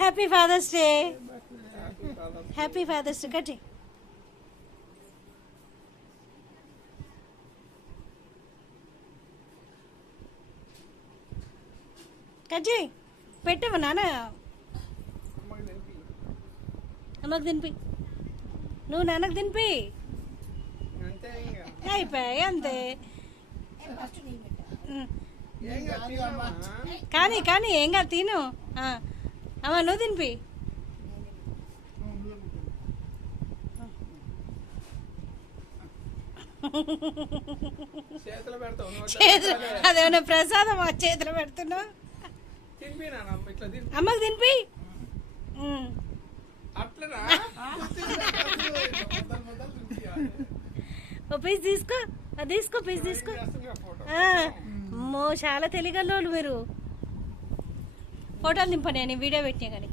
Happy fathers Day. Happy fathers Day. కట్టి కజ్జి పెట్టవా నాన్న. అమ్మకు తినిపి, నువ్వు నాన్నకు తినిపి. అయిపోయాయి అంతే. కానీ కానీ ఏం కాదు తిను. అమ్మ నువ్వు తినిపి. అదేమన్నా ప్రసాదం చేతిలో పెడుతున్నావు. అమ్మకు తినిపి. ఓ పీస్ తీసుకో, అది తీసుకో, పీస్ తీసుకో. అమ్మో చాలా తెలియగలరు మీరు. ఫోటోలు దింపని నేను వీడియో పెట్టినా కానీ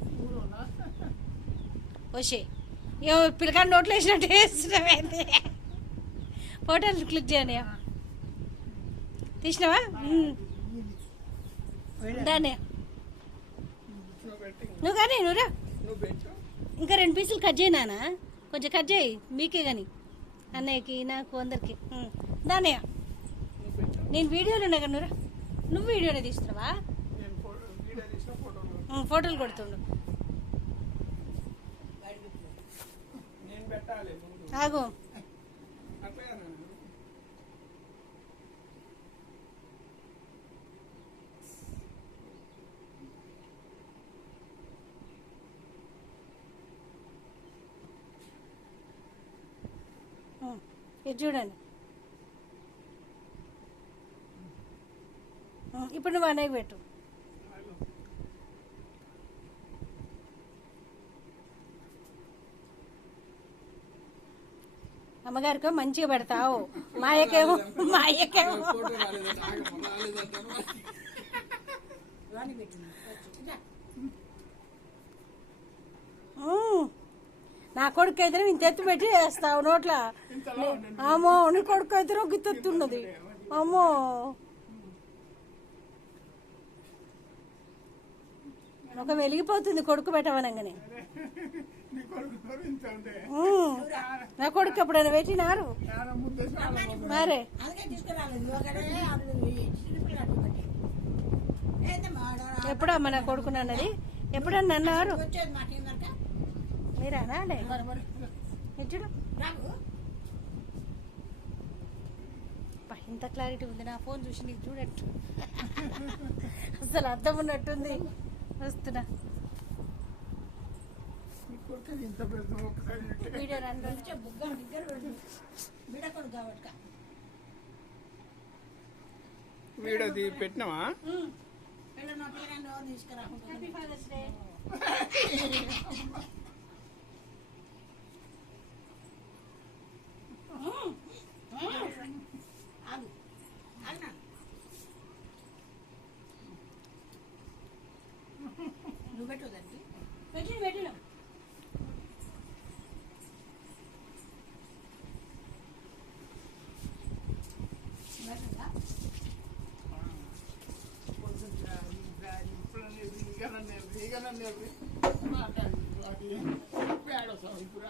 వచ్చే పిల్లకాయ నోట్లో వేసినట్టు వేస్తున్నామైంది. ఫోటోలు క్లిక్ చేయండి. తీసినావా దాన్ని. నువ్వు కానీ నువ్వురా. ఇంకా 2 పీసులు కట్ చేయి నాన్న, కొంచెం కట్ చేయి మీకే కానీ, అన్నయ్యకి నాకు అందరికి. దానయ్య నేను వీడియోలో ఉన్నా కానీ నువ్వు వీడియోనే తీస్తున్నావా? ఫోటోలు కొడుతుండు. ఆగు. ఇది చూడండి. ఇప్పుడు నువ్వు అనేక పెట్టు. అమ్మగారికో మంచిగా పెడతావు, మా అయ్యకేమో నా కొడుకు అయితే ఇంత ఎత్తు పెట్టి వేస్తావు నోట్ల. అమ్మో నీ కొడుకు అయితే ఒక గిత్తెత్తున్నది. అమ్మో ఒక వెలిగిపోతుంది కొడుకు పెట్టవనంగానే. నా కొడుకు ఎప్పుడైనా పెట్టినారు మరే. ఎప్పుడమ్మా నా కొడుకుని అన్నది? ఎప్పుడన్నా అన్నారు మీరా? చూడు ఇంత క్లారిటీ ఉంది నా ఫోన్ చూసి. నీకు చూడట్టు అసలు అర్థం ఉన్నట్టుంది. వస్తున్నా వీడియో వీడియో పెట్టినావా? Happy fathers day. నువ్వు పెట్టదండి పెట్టిన మాట్లాడి ఇప్పుడు